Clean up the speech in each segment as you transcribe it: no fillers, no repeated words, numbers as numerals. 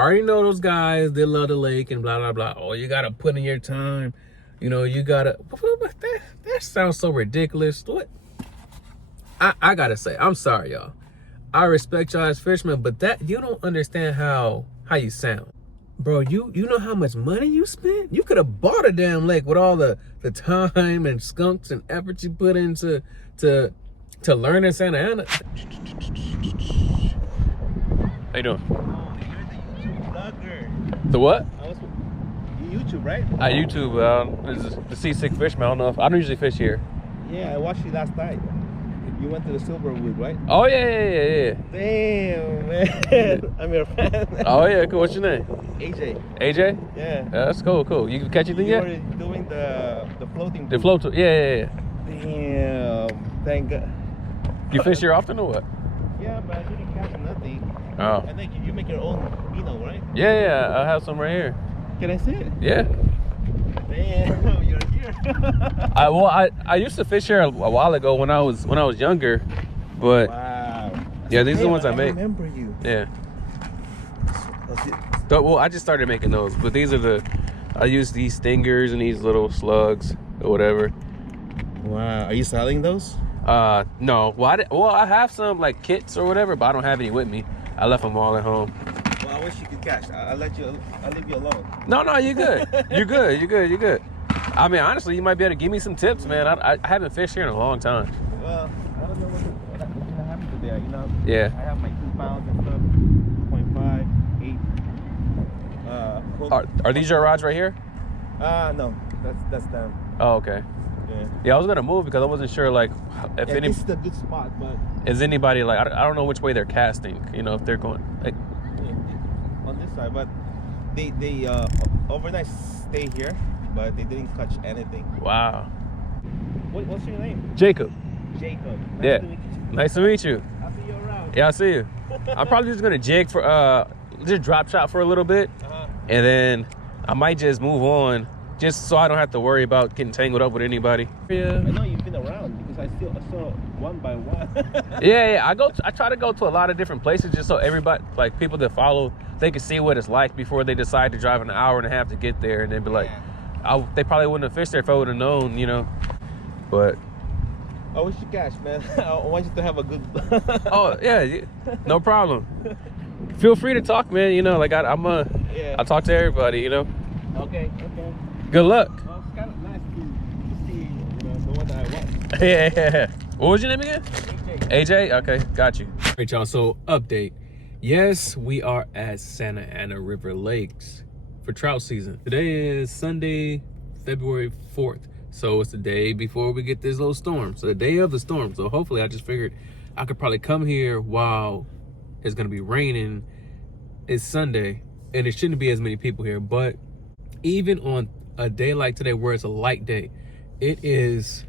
already know those guys, they love the lake and blah, blah, blah. Oh, you got to put in your time. You know, you got to, that sounds so ridiculous. What? I got to say, I'm sorry, y'all. I respect y'all as fishermen, but that, you don't understand how you sound. Bro, you know how much money you spent? You could have bought a damn lake with all the time and skunks and effort you put into to learn in Santa Ana. How you doing? Oh, you're the YouTube vlogger. The what? You YouTube, right? I YouTube. This is the Seasick Fisherman. I don't know if I don't usually fish here. Yeah, I watched you last night. You went to the Silverwood, right? Oh yeah. Damn, man. I'm your fan. Oh yeah, cool. What's your name? AJ. AJ? Yeah. That's cool. You catch anything You yet? were doing the floating. The float. Yeah. Damn. Thank God. You fish here often or what? Yeah, but I didn't catch nothing. Oh. I think you make your own Beano, right? Yeah. I have some right here. Can I see it? Yeah. Damn, you're here. I used to fish here a while ago when I was younger, but Wow. yeah, these are the ones I I make. remember you. Yeah. That's it. Well, I just started making those, but these are I use these stingers and these little slugs or whatever. Wow. Are you selling those? No. Well, I have some like kits or whatever, but I don't have any with me. I left them all at home. Well, I wish you could catch. I'll leave you alone. No, you're good. You're good. I mean, honestly, you might be able to give me some tips, man. I haven't fished here in a long time. Well, I don't know what's gonna happen today. You know. Yeah. I have my 2 pounds and stuff. 2.5, 8. Are these your rods right here? No, that's them. Oh, okay. Yeah. Yeah, I was gonna move because I wasn't sure like if Yeah, any this is a good spot, but is anybody like I don't know which way they're casting. You know, if they're going like, on this side, but they overnight stay here, but they didn't catch anything. wow. What's your name? Jacob. Jacob. Yeah. To meet you. Nice to meet you. I'll see you around. Yeah, I see you. I'm probably just gonna jig for just drop shot for a little bit, and then I might just move on, just so I don't have to worry about getting tangled up with anybody. Yeah. I know you've been around because I saw one by one. Yeah. I try to go to a lot of different places just so everybody, like people that follow, they can see what it's like before they decide to drive an hour and a half to get there, and then be like, they probably wouldn't have fished there if I would have known, you know. But I wish you catch, man. I want you to have a good. oh yeah, no problem. Feel free to talk, man. You know, like I talk to everybody, you know. Okay. Good luck. Well, it's kind of nice to see, the one that I want. Yeah. What was your name again? AJ. AJ? Okay, got you. All right, y'all, so update. Yes, we are at Santa Ana River Lakes for trout season. Today is Sunday, February 4th. So it's the day before we get this little storm. So the day of the storm. So hopefully I just figured I could probably come here while it's gonna be raining. It's Sunday and it shouldn't be as many people here, but even on a day like today where it's a light day, it is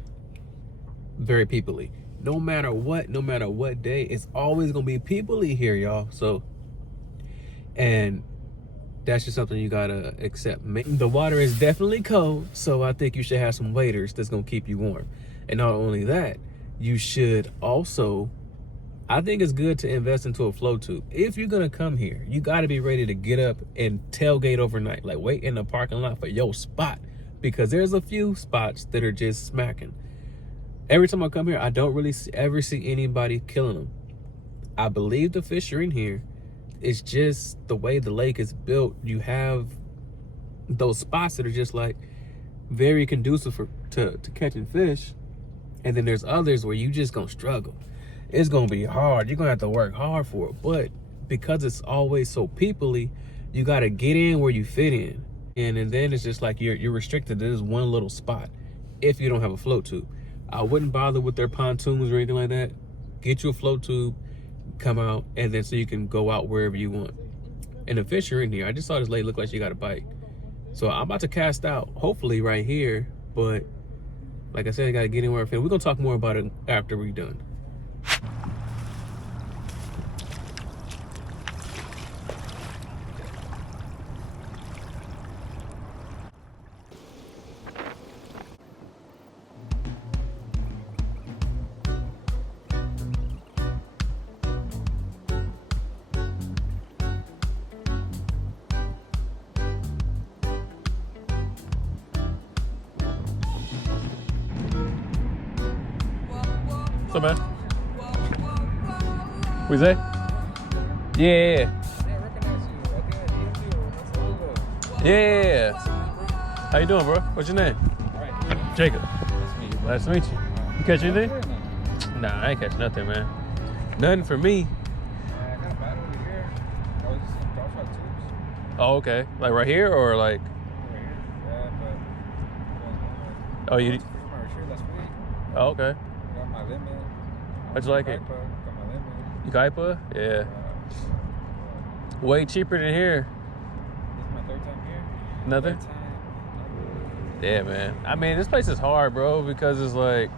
very people-y. No matter what day, it's always gonna be people-y here, y'all. So, and that's just something you gotta accept. The water is definitely cold, so I think you should have some waders that's gonna keep you warm. And not only that, you should also, I think it's good to invest into a flow tube. If you're gonna come here, you gotta be ready to get up and tailgate overnight. Like wait in the parking lot for your spot, because there's a few spots that are just smacking. Every time I come here, I don't really ever see anybody killing them. I believe the fish are in here. It's just the way the lake is built. You have those spots that are just like very conducive to catching fish. And then there's others where you just gonna struggle. It's gonna be hard. You're gonna have to work hard for it. But because it's always so people-y, you gotta get in where you fit in. And then it's just like you're restricted to this one little spot if you don't have a float tube. I wouldn't bother with their pontoons or anything like that. Get you a float tube, come out, and then so you can go out wherever you want. And the fish are in here. I just saw this lady look like she got a bite. So I'm about to cast out, hopefully right here. But like I said, I gotta get in where I fit. We're gonna talk more about it after we're done. What's up, man? What you say? Yeah. Yeah. How you doing, bro? What's your name? Alright. Jacob. Nice to meet you. Nice to meet you. You catch anything? Nah, I ain't catch nothing, man. Nothing for me. I got a bite over here. I was just in Joshua tubes. Oh, okay. Like right here or like? Right here. Yeah, but Oh, you? my shirt last week. Oh, okay. I got my limit. How'd you like it? Got my limit. Kaipa? Yeah. Way cheaper than here. This is my third time here. Nothing? Third time. Yeah, man. I mean, this place is hard, bro, because it's like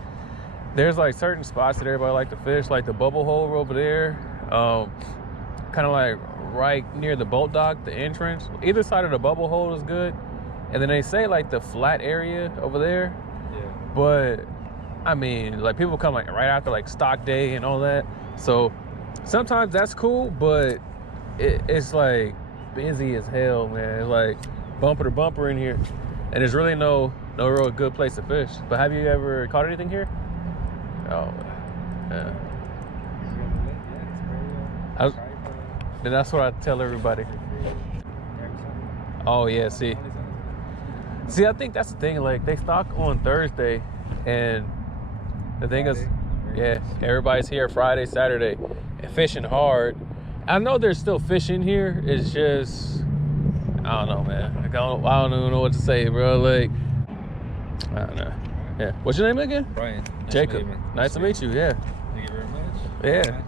there's like certain spots that everybody like to fish, like the bubble hole over there, kind of like right near the boat dock, the entrance. Either side of the bubble hole is good, and then they say like the flat area over there. Yeah. But I mean, like people come like right after like stock day and all that, so sometimes that's cool, but it's like busy as hell, man. It's like bumper to bumper in here, and there's really no real good place to fish. But have you ever caught anything here? Oh, yeah. Then that's what I tell everybody. Oh yeah, see, I think that's the thing. Like they stock on Thursday, and the thing is, yeah, everybody's here Friday, Saturday, and fishing hard. I know there's still fish in here. It's just, I don't know, man. Like, I don't even know what to say, bro. Like, I don't know. Yeah. What's your name again? Brian. Jacob. Nice to meet you. Yeah. Thank you very much. Yeah.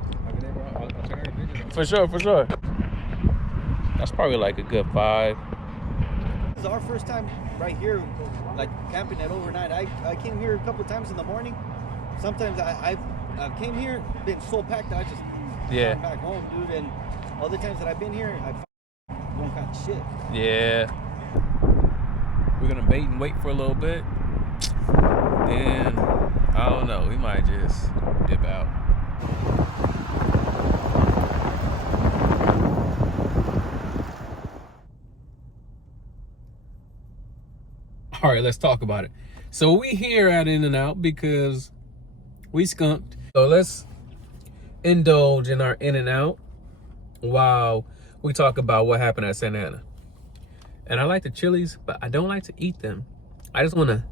I'll check out your video. For sure. That's probably like a good 5. This is our first time right here, like camping at overnight. I came here a couple of times in the morning. Sometimes I came here, been so packed that I just gone back home, dude. And other times that I've been here, I don't got shit. Yeah. We're gonna bait and wait for a little bit. Then I don't know. We might just dip out. All right, let's talk about it. So we here at In-N-Out because we skunked. So let's indulge in our In-N-Out while we talk about what happened at Santa Ana. And I like the chilies, but I don't like to eat them. I just want to.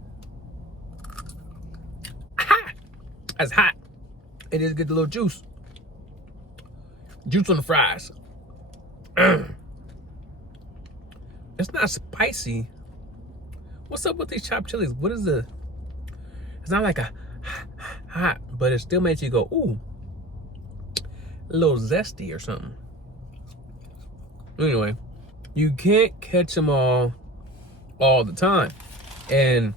That's hot. It just get the little juice. Juice on the fries. It's not spicy. What's up with these chopped chilies? What is the? It's not like a hot, but it still makes you go, ooh, a little zesty or something. Anyway, you can't catch them all the time. And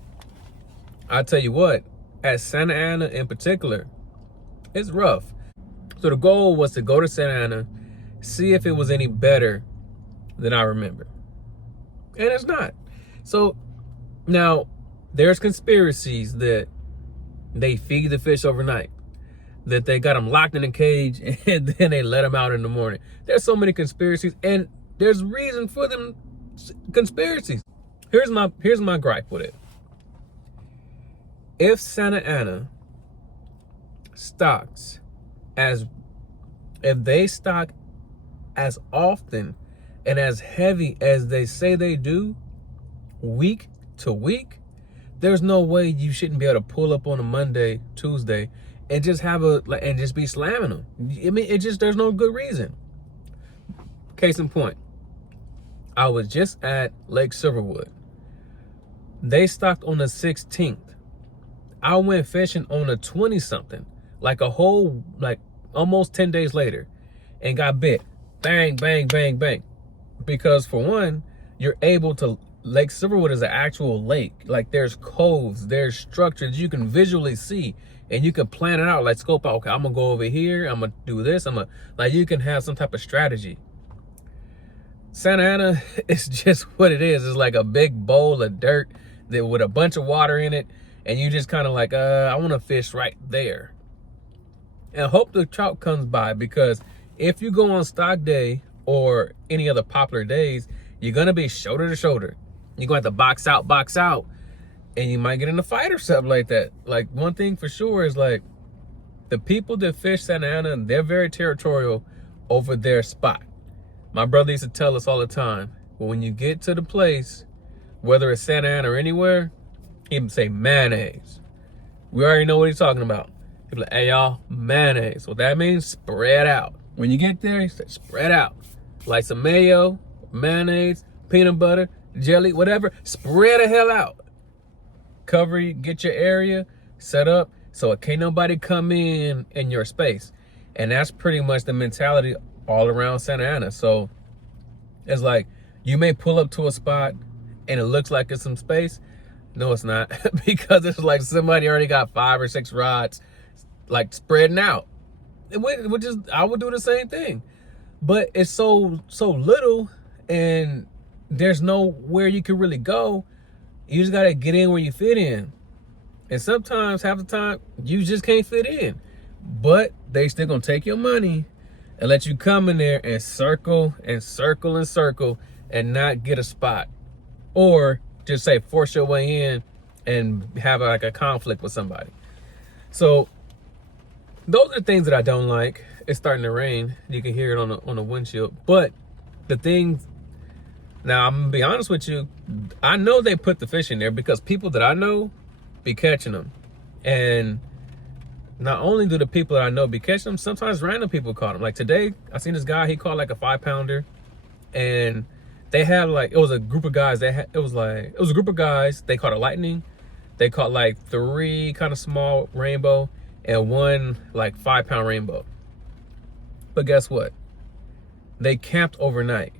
I tell you what, at Santa Ana in particular, it's rough. So the goal was to go to Santa Ana, see if it was any better than I remember. And it's not. So now there's conspiracies that they feed the fish overnight, that they got them locked in a cage and then they let them out in the morning. There's so many conspiracies, and there's reason for them conspiracies. Here's my gripe with it. If Santa Ana stocks if they stock as often and as heavy as they say they do, week to week, there's no way you shouldn't be able to pull up on a Monday, Tuesday, and just and just be slamming them. I mean, there's no good reason. Case in point, I was just at Lake Silverwood. They stocked on the 16th. I went fishing on the 20-something, like almost 10 days later, and got bit. Bang, bang, bang, bang. Because for one, you're able to, Lake Silverwood is an actual lake. Like there's coves, there's structures you can visually see, and you can plan it out, like scope out, okay, I'm gonna go over here, I'm gonna do this, like you can have some type of strategy. Santa Ana is just what it is. It's like a big bowl of dirt with a bunch of water in it, and you just kind of like, I want to fish right there. And hope the trout comes by, because if you go on stock day or any other popular days, you're going to be shoulder to shoulder. You're going to have to box out, and you might get in a fight or something like that. Like one thing for sure is like, The people that fish Santa Ana, they're very territorial over their spot. My brother used to tell us all the time, well, when you get to the place, whether it's Santa Ana or anywhere, he would say mayonnaise. We already know what he's talking about. He'd be like, hey y'all, mayonnaise. What that means, spread out. When you get there, he said, spread out. Like some mayo, mayonnaise, peanut butter, jelly, whatever, spread the hell out. Cover, get your area set up so it can't nobody come in your space. And that's pretty much the mentality all around Santa Ana. So it's like, you may pull up to a spot and it looks like it's some space. No, it's not, because it's like somebody already got 5 or 6 rods like spreading out. Which is, I would do the same thing. But it's so little, and there's nowhere you can really go. You just gotta get in where you fit in. And sometimes, half the time, you just can't fit in. But they still gonna take your money and let you come in there and circle and circle and circle and not get a spot. Or just say force your way in and have like a conflict with somebody. So those are the things that I don't like. It's starting to rain. You can hear it on the windshield. But the things, now I'm gonna be honest with you, I know they put the fish in there because people that I know be catching them. And not only do the people that I know be catching them, sometimes random people caught them. Like today, I seen this guy, he caught like a 5-pounder, and they had like, it was a group of guys, it was a group of guys, they caught a lightning, they caught like 3 kind of small rainbow, and 1 like 5-pound rainbow. But guess what? They camped overnight.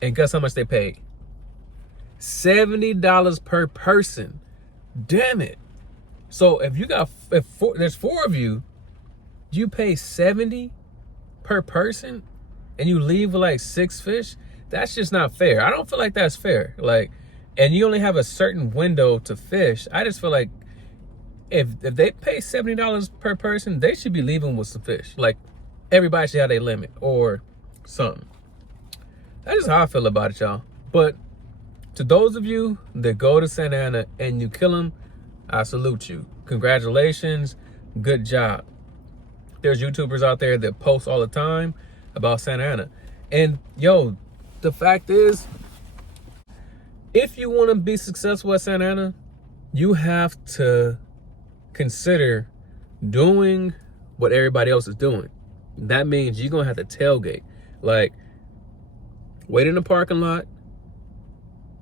And guess how much they paid? $70 per person. Damn it. So if you got, there's 4 of you, you pay $70 per person and you leave with like 6 fish? That's just not fair. I don't feel like that's fair. Like, and you only have a certain window to fish. I just feel like if they pay $70 per person, they should be leaving with some fish. Like, everybody should have their limit or something. That's just how I feel about it, y'all. But to those of you that go to Santa Ana and you kill them, I salute you. Congratulations. Good job. There's YouTubers out there that post all the time about Santa Ana. And yo, the fact is, if you want to be successful at Santa Ana, you have to consider doing what everybody else is doing. That means you're going to have to tailgate. Like, wait in the parking lot.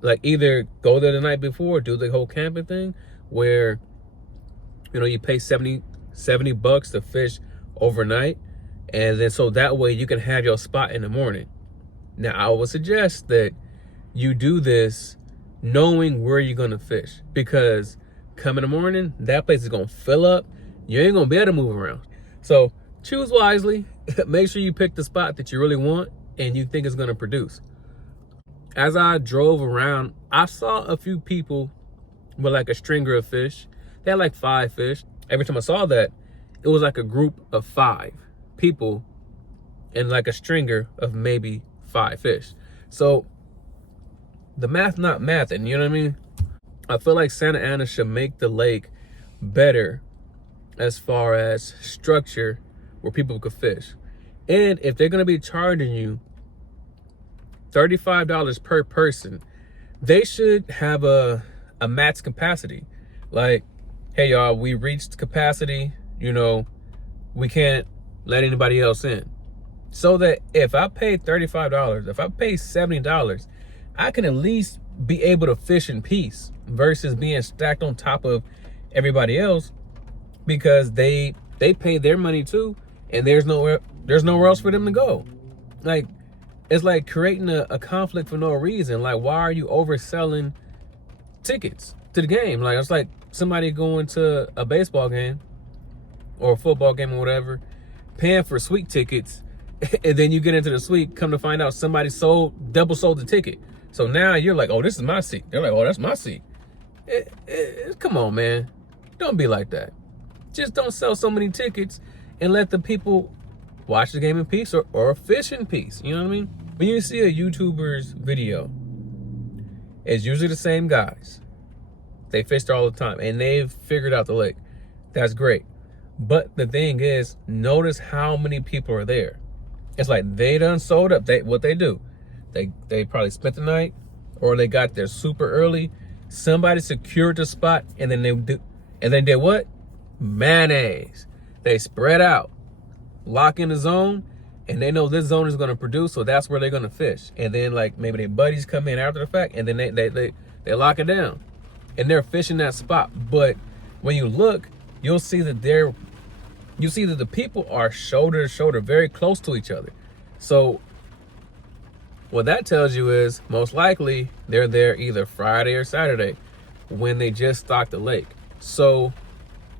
Like, either go there the night before, do the whole camping thing, where, you know, you pay $70 bucks to fish overnight. And then so that way you can have your spot in the morning. Now, I would suggest that you do this knowing where you're going to fish, because come in the morning, that place is going to fill up. You ain't going to be able to move around. So choose wisely. Make sure you pick the spot that you really want and you think is going to produce. As I drove around, I saw a few people with like a stringer of fish. They had like 5 fish. Every time I saw that, it was like a group of 5 people and like a stringer of maybe 5 fish. So the math not mathing, you know what I mean? I feel like Santa Ana should make the lake better as far as structure where people could fish. And if they're going to be charging you $35 per person, they should have a max capacity. Like, hey y'all, we reached capacity, you know, we can't let anybody else in. So that if I pay $35, if I pay $70, I can at least be able to fish in peace versus being stacked on top of everybody else, because they pay their money too, and there's nowhere else for them to go. Like, it's like creating a conflict for no reason. Like, why are you overselling tickets to the game? Like, it's like somebody going to a baseball game or a football game or whatever, paying for suite tickets, and then you get into the suite, come to find out somebody double sold the ticket. So now you're like, oh, this is my seat. They're like, oh, that's my seat. Come on, man. Don't be like that. Just don't sell so many tickets and let the people watch the game in peace or fish in peace. You know what I mean? When you see a YouTuber's video, it's usually the same guys. They fish there all the time and they've figured out the lake. That's great. But the thing is, notice how many people are there. It's like they done sold up. What they do, they probably spent the night, or they got there super early. Somebody secured the spot, and then they did what? Mayonnaise. They spread out, lock in the zone, and they know this zone is going to produce, so that's where they're going to fish. And then like maybe their buddies come in after the fact, and then they lock it down, and they're fishing that spot. But when you look, you'll see that the people are shoulder to shoulder, very close to each other. So what that tells you is most likely they're there either Friday or Saturday when they just stocked the lake. So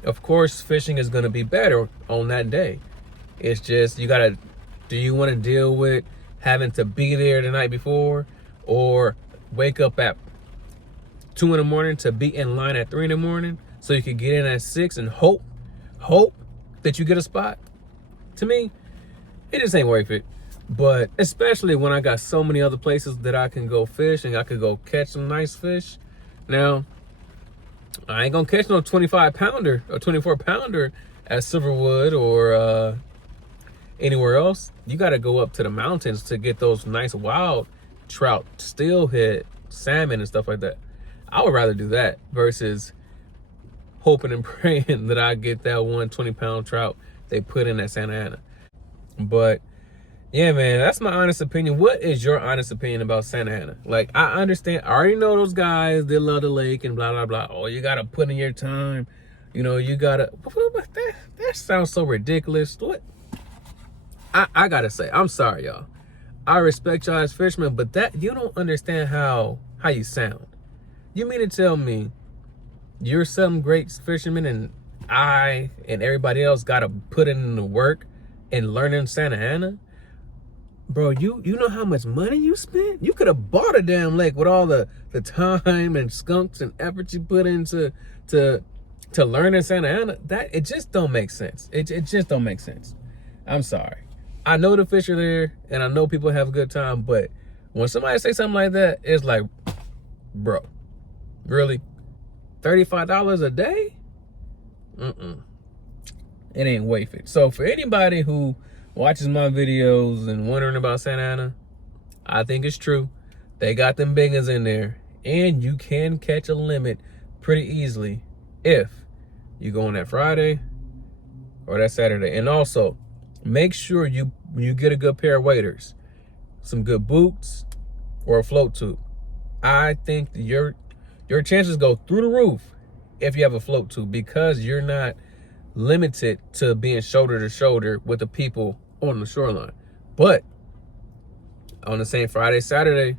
of course fishing is going to be better on that day. It's just, do you want to deal with having to be there the night before, or wake up at 2 in the morning to be in line at 3 in the morning so you can get in at 6 and hope that you get a spot? To me, it just ain't worth it. But especially when I got so many other places that I can go fish and I could go catch some nice fish. Now, I ain't gonna catch no 25-pounder or 24-pounder at Silverwood or anywhere else. You got to go up to the mountains to get those nice wild trout, steelhead, salmon, and stuff like that. I would rather do that versus hoping and praying that I get that 120-pound trout they put in at Santa Ana. But yeah, man, that's my honest opinion. What is your honest opinion about Santa Ana? Like, I understand, I already know those guys, they love the lake and blah, blah, blah. Oh, you got to put in your time. You know, you got to, that sounds so ridiculous. What? I got to say, I'm sorry, y'all. I respect y'all as fishermen, but that, you don't understand how you sound. You mean to tell me you're some great fisherman and I and everybody else got to put in the work and learn in Santa Ana? Bro, you know how much money you spent? You could have bought a damn lake with all the time and skunks and effort you put into to learn in Santa Ana. That, it just don't make sense. It just don't make sense. I'm sorry. I know the fish are there and I know people have a good time, but when somebody say something like that, it's like, bro, really? $35 a day? It ain't worth it. So for anybody who watches my videos and wondering about Santa Ana, I think it's true. They got them big ones in there, and you can catch a limit pretty easily if you go on that Friday or that Saturday. And also, make sure you get a good pair of waders, some good boots, or a float tube. I think your chances go through the roof if you have a float tube, because you're not limited to being shoulder to shoulder with the people on the shoreline. But on the same Friday, Saturday,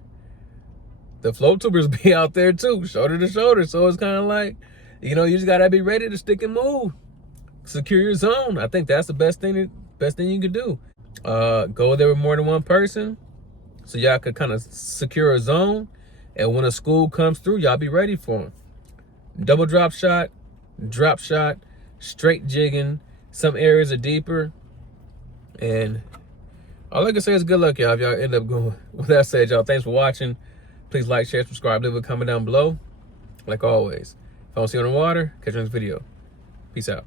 the float tubers be out there too, shoulder to shoulder. So it's kind of like, you know, you just gotta be ready to stick and move, secure your zone. I think that's the best thing you can do. Go there with more than one person so y'all could kind of secure a zone, and when a school comes through, y'all be ready for them. Double drop shot, straight jigging. Some areas are deeper, and all I can say is good luck, y'all, if y'all end up going. With that said, y'all, thanks for watching. Please like, share, subscribe, leave a comment down below. Like always, if I don't see you on the water, catch you in this video. Peace out.